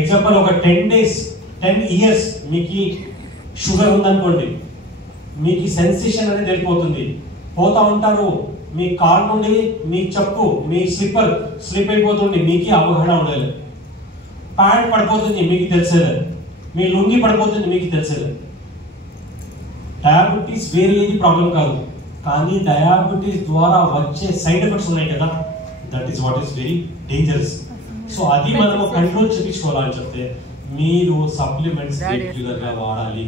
ఎగ్జాంపుల్ ఒక 10 years మీకు షుగర్ ఉందనుకోండి, మీకు సెన్సేషన్ అనేది వెళ్ళిపోతుంది. పోతా ఉంటారు, మీ కార్ నుండి మీ చెప్పు, మీ స్లిప్పర్ స్లిప్ అయిపోతుంది, మీకు అవగాహన ఉండలేదు. ప్యాంట్ పడిపోతుంది, మీకు తెలిసేలేదు. మీ లుంగి పడిపోతుంది, మీకు తెలిసేలేదు. డయాబెటీస్ వేరే ఏది ప్రాబ్లం కాదు, కానీ డయాబెటీస్ ద్వారా వచ్చే సైడ్ ఎఫెక్ట్స్ ఉన్నాయి కదా, that is what is very dangerous. So అది మనము కంట్రోల్ చేయించుకోవాలని చెప్తే మీరు సప్లిమెంట్స్ రెగ్యులర్ గా వాడాలి.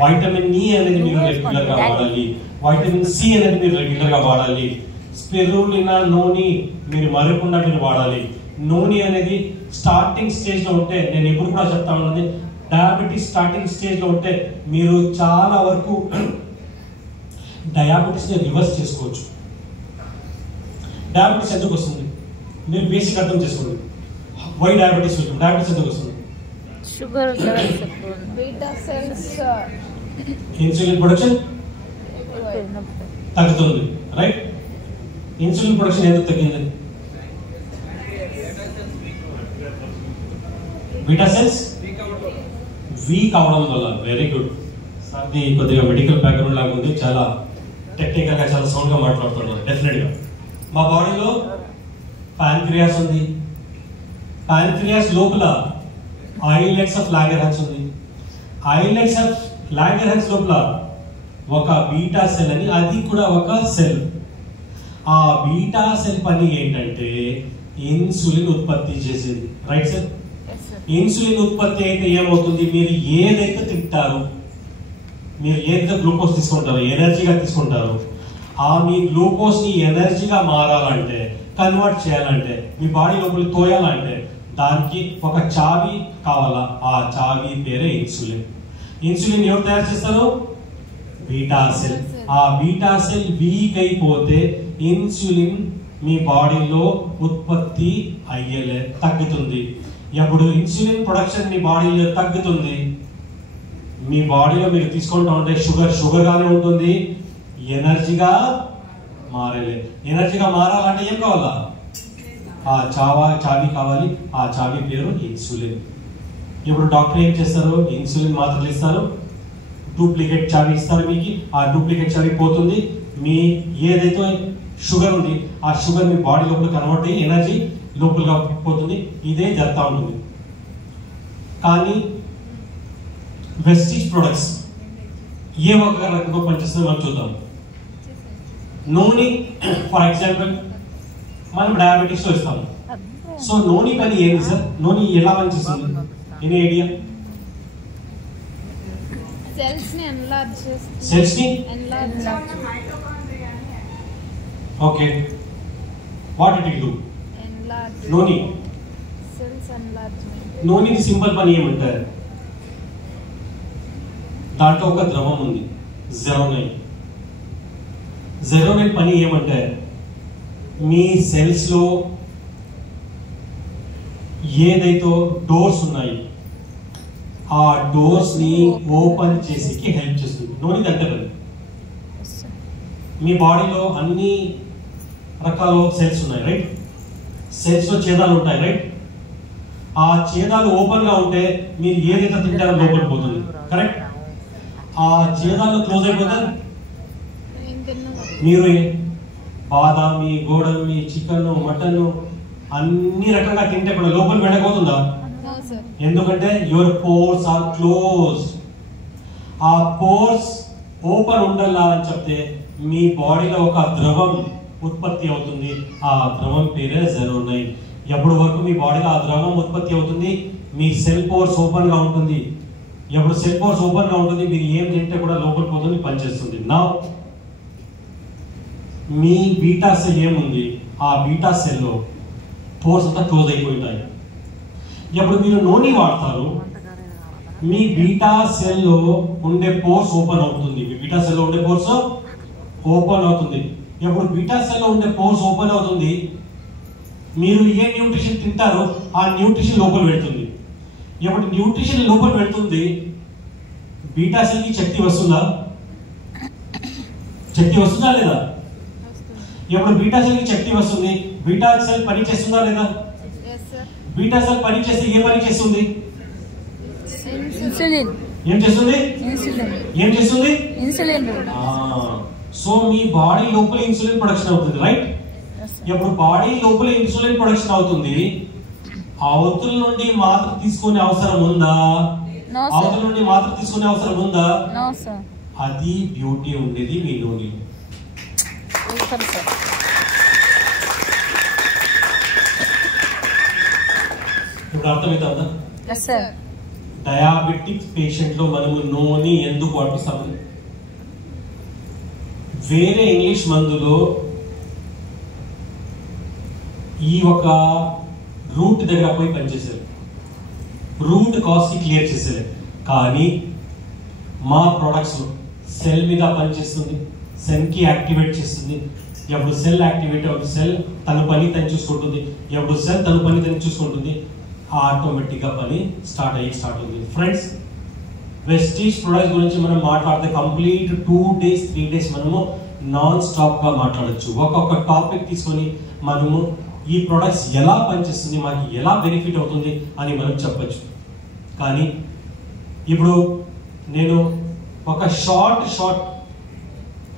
వైటమిన్ ఈ అనేది మీరు రెగ్యులర్ గా వాడాలి, వైటమిన్ సి అనేది మీరు రెగ్యులర్ గా వాడాలి. స్పిరులినా నూనె మీరు మరకుండా మీరు వాడాలి. నూనె అనేది స్టార్టింగ్ స్టేజ్ లో ఉంటే, నేను ఎప్పుడు కూడా చెప్తా ఉన్నది, డయాబెటీస్ స్టార్టింగ్ స్టేజ్ లో ఉంటే మీరు చాలా వరకు డయాబెటీస్ ని రివర్స్ చేసుకోవచ్చు. డయాబెటీస్ ఎందుకు వస్తుంది? మీరు బేసిక్ అర్థం చేసుకోండి. వై డయాబెటీస్ వస్తుంది? డయాబెటీస్ ఎందుకు వస్తుంది? షుగర్ లెవెల్స్ ఎక్కువ, బీటా సెల్స్, ఇన్సులిన్ ప్రొడక్షన్ తగ్గుతుంది, రైట్? ఇన్సులిన్ ప్రొడక్షన్ ఎందుకు తగ్గింది? బీటా సెల్స్ వీక్ అవడం వల్ల. Very good. సార్ది కొద్దిగా మెడికల్ బ్యాక్గ్రౌండ్ లాగా ఉంది, చాలా టెక్నికల్ గా చాలా సౌండ్ గా మాట్లాడుతున్నారు. డెఫినెట్ గా మా బాడీలో ప్యాంక్రియాస్ ఉంది, ప్యాంక్రియాస్ లోపల ఐలెట్స్ ఆఫ్ లాగర్హాన్స్ ఉంది. ఐలెట్స్ ఆఫ్ లాగర్హాన్స్ లోపల ఒక బీటా సెల్ అని, అది కూడా ఒక సెల్. ఆ బీటా సెల్ పని ఏంటంటే ఇన్సులిన్ ఉత్పత్తి చేసేది, రైట్ సార్? ఇన్సులిన్ ఉత్పత్తి అయితే ఏమవుతుంది? మీరు ఏదైతే తింటారు, మీరు ఏదైతే గ్లూకోజ్ తీసుకుంటారో, ఎనర్జీగా తీసుకుంటారో, ఆ మీ గ్లూకోజ్ ని ఎనర్జీగా మారాలంటే, కన్వర్ట్ చేయాలంటే, మీ బాడీ లోపల తోయాలంటే దానికి ఒక చావి కావాలా. ఆ చావి పేరే ఇన్సులిన్. ఇన్సులిన్ ఎవరు తయారు చేస్తారు? Beta cell. ఆ బీటా సెల్ వీక్ అయిపోతే ఇన్సులిన్ మీ బాడీలో ఉత్పత్తి అయ్యేలే, తగ్గుతుంది. ఎప్పుడు ఇన్సులిన్ ప్రొడక్షన్ మీ బాడీలో తగ్గుతుంది, మీ బాడీలో మీరు తీసుకుంటూ ఉంటే షుగర్ గానే ఉంటుంది, ఎనర్జీగా మారలే. ఎనర్జీగా మారాలంటే ఏం కావాలా? ఆ చావి కావాలి. ఆ చావి పేరు ఇన్సులిన్. ఇప్పుడు డాక్టర్ ఏం చేస్తారు? ఇన్సులిన్ మాత్రలు ఇస్తారు, డూప్లికేట్ చావి ఇస్తారు మీకు. ఆ డూప్లికేట్ చావి పోతుంది, మీ ఏదైతే షుగర్ ఉంది ఆ షుగర్ మీ బాడీ లోపల కన్వర్ట్ అయ్యి ఎనర్జీ లోపలగా పోతుంది. ఇదే జరుగుతూ ఉంటుంది. కానీ వెస్టీజ్ ప్రొడక్ట్స్ ఏ ఒక రకంగా పనిచేస్తుందో మనం చూద్దాం. నూనె ఫర్ ఎగ్జాంపుల్ మనం డయాబెటీస్ లో ఇస్తాం. సో నూనె పని ఏంటి సార్? నూనె ఎలా పనిచేస్తుంది? Any idea? సెల్స్ ని okay, what it will do? నూనె సింపుల్ పని ఏమంటారు? దాంట్లో ఒక ద్రవం ఉంది, జెరోనైన్. జెరోనైన్ పని ఏమంటే మీ సెల్స్ లో ఏదైతే డోర్స్ ఉన్నాయి ఆ డోర్స్ ని ఓపెన్ చేసేకి హెల్ప్ చేస్తుంది. నోని అంటారు. మీ బాడీలో అన్ని రకాల సెల్స్ ఉన్నాయి, రైట్? సెల్స్ లో ఛేదాలు ఉంటాయి, రైట్? ఆ ఛేదాలు ఓపెన్ గా ఉంటే మీరు ఏదైతే తింటారో లోపలికి పోతుంది, కరెక్ట్? ఆ ఛేదాలు క్లోజ్ అయిపోతే మీరు బాదామి, గోడమి, చికెన్, మటన్ అన్ని రకంగా తింటే కూడా లోపల వెళ్ళకపోతుందా? ఎందుకంటే యువర్ పోర్స్ ఆర్ క్లోజ్. ఆ పోర్స్ ఓపెన్ ఉండాలా అని చెప్తే మీ బాడీలో ఒక ద్రవం ఉత్పత్తి అవుతుంది. ఆ ద్రవం పేరే జెరోనైన్. ఎప్పుడు వరకు మీ బాడీలో ఆ ద్రవం ఉత్పత్తి అవుతుంది, మీ సెల్ పోర్స్ ఓపెన్ గా ఉంటుంది. ఎప్పుడు సెల్ పోర్స్ ఓపెన్ గా ఉంటుంది, మీరు ఏం తింటే కూడా లోపలికి పోతుంది, పనిచేస్తుంది. నా మీ బీటా సెల్ ఏముంది, ఆ బీటా సెల్ లో పోర్స్ అంతా క్లోజ్ అయిపోయి ఉంటాయి. ఎప్పుడు మీరు నూనె వాడతారు, మీ బీటా సెల్ లో ఉండే పోర్స్ ఓపెన్ అవుతుంది. మీ బీటా సెల్ లో ఉండే పోర్స్ ఓపెన్ అవుతుంది. ఎప్పుడు బీటా సెల్ లో ఉండే పోర్స్ ఓపెన్ అవుతుంది, మీరు ఏ న్యూట్రిషన్ తింటారో ఆ న్యూట్రిషన్ లోపల పెడుతుంది. ఎప్పుడు న్యూట్రిషన్ లోపల పెడుతుంది, బీటా సెల్ కి శక్తి వస్తుందా? శక్తి వస్తుందా లేదా? ఎప్పుడు బీటా సెల్ కి శక్తి వస్తుంది, బీటా సెల్ పని చేస్తుందా లేదా? బీటా సెల్ పని చేస్తే ఏ పని చేస్తుంది? ఇన్సులిన్. ఏం చేస్తుంది? ఇన్సులిన్. ఏం చేస్తుంది? ఇన్సులిన్. సో మీ బాడీ లోపల ఇన్సులిన్ ప్రొడక్షన్ అవుతుంది, రైట్? ఎప్పుడు బాడీ లోపల ఇన్సులిన్ ప్రొడక్షన్ అవుతుంది, అవతల నుండి మాత్ర తీసుకునే అవసరం ఉందా? అవతల నుండి మాత్ర తీసుకునే అవసరం ఉందా? అది బ్యూటీ ఉండేది మీ నూనె. ఇప్పుడు అర్థమవుతుందా? డయాబెటిక్ పేషెంట్ లో మనము నూనె ఎందుకు వాడిస్తాము? వేరే ఇంగ్లీష్ మందులో ఈ ఒక రూట్ దగ్గర పోయి పనిచేశారు, రూట్ కాజ్ కి క్లియర్ చేసేది. కానీ మా ప్రొడక్ట్స్ సెల్ మీద పనిచేస్తుంది, సెల్ కి యాక్టివేట్ చేస్తుంది. ఎప్పుడు సెల్ యాక్టివేట్ అవుతుంది, సెల్ తన పని తను చూసుకుంటుంది. ఎప్పుడు సెల్ తన పని తను చూసుకుంటుంది, ఆటోమేటిక్ గా పని స్టార్ట్ అవుతుంది. ఫ్రెండ్స్, వెస్టీజ్ ప్రొడక్ట్స్ గురించి మనం మాట్లాడితే కంప్లీట్ 2 days 3 days మనము నాన్ స్టాప్ గా మాట్లాడచ్చు. ఒక్కొక్క టాపిక్ తీసుకొని మనము ఈ ప్రొడక్ట్స్ ఎలా పనిచేస్తుంది, మాకు ఎలా బెనిఫిట్ అవుతుంది అని మనం చెప్పచ్చు. కానీ ఇప్పుడు నేను ఒక షార్ట్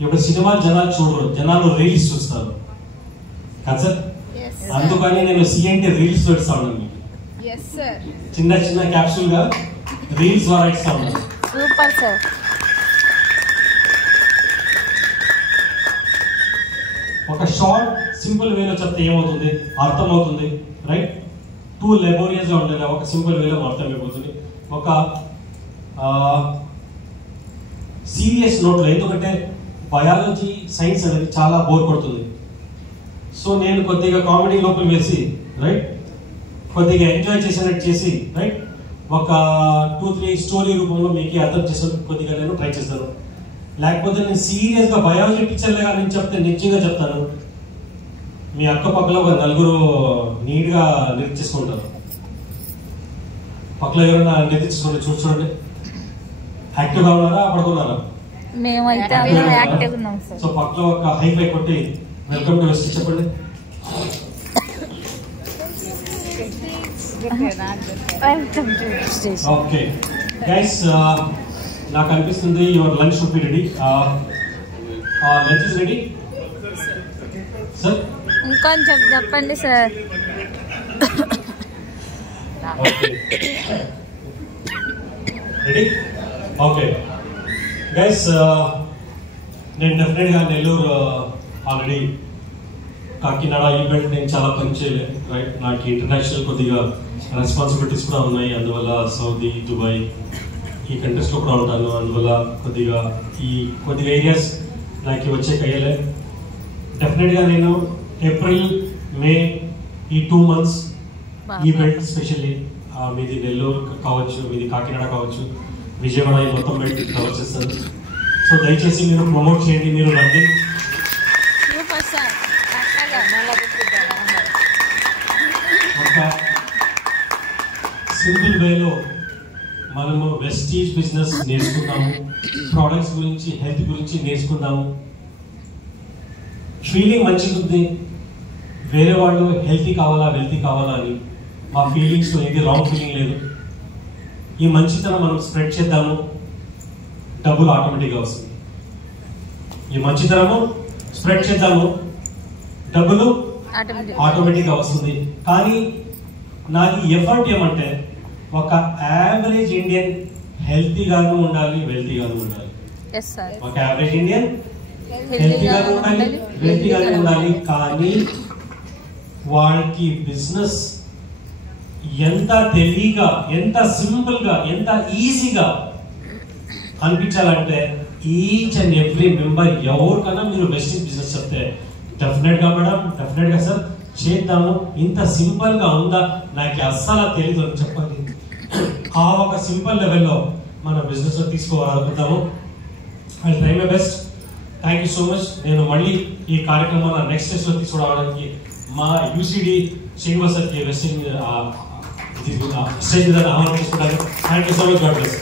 ఇప్పుడు సినిమాలు జనాలు చూడరు, జనాలు రీల్స్ చూస్తారు కదా సార్? అందుకని నేను సిఎన్టీ రీల్స్ పెడతా ఉన్నాను. చిన్న చిన్న క్యాప్సూల్ గా రీల్స్ ద్వారా ఇస్తా ఉన్నాను. Super sir. ఒక షార్ట్ సింపుల్ వేలో చెప్తే ఏమవుతుంది, అర్థం అవుతుంది, రైట్? 2 laborious గా ఉండేది ఒక సింపుల్ వేలో అర్థమైపోతుంది. ఒక సీరియస్ నోట్లో, ఎందుకంటే బయాలజీ సైన్స్ అనేది చాలా బోర్ పడుతుంది. సో నేను కొద్దిగా కామెడీ లోపల వేసి, రైట్, కొద్దిగా ఎంజాయ్ చేసినట్టు చేసి, రైట్, ఒక 2-3 స్టోరీ రూపంలో మీకు అర్థం చేసే కొద్దిగా నేను ట్రై చేస్తాను. లేకపోతే నేను సీరియస్ గా బయాలజీ టీచర్లుగా నేను చెప్తే నిజంగా చెప్తాను, మీ అక్కపక్కలో ఒక 4 నీట్ గా నిర్దేశించుకుంటారు. పక్కలో ఎవరైనా నిర్దేశించుకోండి, చూడండి. యాక్టివ్ గా ఉన్నారా, పడుకున్నారా? సో పక్కలో ఒక హైఫై కొట్టి వెల్కమ్ టు వెస్ట్ చెప్పండి. ఓకే గైస్, నాకు అనిపిస్తుంది your lunch should be ready. Lunch is ready sir. ఇంకొంచెం చెప్పండి సార్. రెడీ? ఓకే గైస్, నేను డెఫినెట్ గా నెల్లూరు ఆల్రెడీ కాకినాడ ఈవెంట్ నేను చాలా పని చేయలేదు, రైట్? నాకు ఇంటర్నేషనల్ కొద్దిగా రెస్పాన్సిబిలిటీస్ కూడా ఉన్నాయి. అందువల్ల సౌదీ, దుబాయ్ ఈ కంట్రీస్ లో కూడా ఉంటాను. అందువల్ల కొద్దిగా ఏరియాస్ నాకు వచ్చే కయ్యలే. డెఫినెట్ గా నేను ఏప్రిల్, మే ఈ 2 months ఈవెంట్, స్పెషల్లీ మీది నెల్లూరు కావచ్చు, మీది కాకినాడ కావచ్చు, విజయవాడ ఈ మొత్తం పెట్టి కవర్ చేస్తారు. సో దయచేసి మీరు ప్రమోట్ చేయండి, మీరు రండి. ఒక సింపుల్ వేలో మనము వెస్టీజ్ బిజినెస్ నేర్చుకుందాము, ప్రోడక్ట్స్ గురించి, హెల్త్ గురించి నేర్చుకుందాము. ఫీలింగ్ మంచిగా ఉంది, వేరే వాళ్ళు హెల్తీ కావాలా వెల్తీ కావాలా అని. మా ఫీలింగ్స్లో ఏది రాంగ్ ఫీలింగ్ లేదు. ఈ మంచితనం మనం స్ప్రెడ్ చేద్దాము, డబ్బులు ఆటోమేటిక్గా వస్తుంది. ఈ మంచితనము స్ప్రెడ్ చేద్దాము, డబ్బులు ఆటోమేటిక్గా వస్తుంది. కానీ నాది ఎఫర్ట్ ఏమంటే ఒక యావరేజ్ ఇండియన్ హెల్తీగాను ఉండాలి, వెల్తీగాను ఉండాలి. ఒక యావరేజ్ ఇండియన్ హెల్తీగాను ఉండాలి, వెల్తీగాను ఉండాలి. కానీ వాళ్ళకి బిజినెస్ ఎంత తెలివిగా, ఎంత సింపుల్ గా, ఎంత ఈజీగా అనిపించాలంటే ఈచ్ అండ్ ఎవ్రీ మెంబర్ ఎవరికైనా మీరు వెస్టీజ్ బిజినెస్ చెప్తే డెఫినెట్ గా మేడం, డెఫినెట్ గా సార్ చేద్దాము, ఇంత సింపుల్ గా ఉందా, నాకు అస్సలు తెలియదు అని చెప్పాలి. ఆ ఒక సింపుల్ లెవెల్లో మన బిజినెస్ లో తీసుకోవాలనుకుంటాము. I try my best. Thank you so much. నేను మళ్ళీ ఈ కార్యక్రమాన్ని నెక్స్ట్ స్టేజ్ లో తీసుకురావడానికి మా యూసిడి శ్రీనివాస్ సార్కి వెస్టింగ్ స్టేజ్ మీద ఆహ్వానం తీసుకుంటాను. Thank you so much. God bless.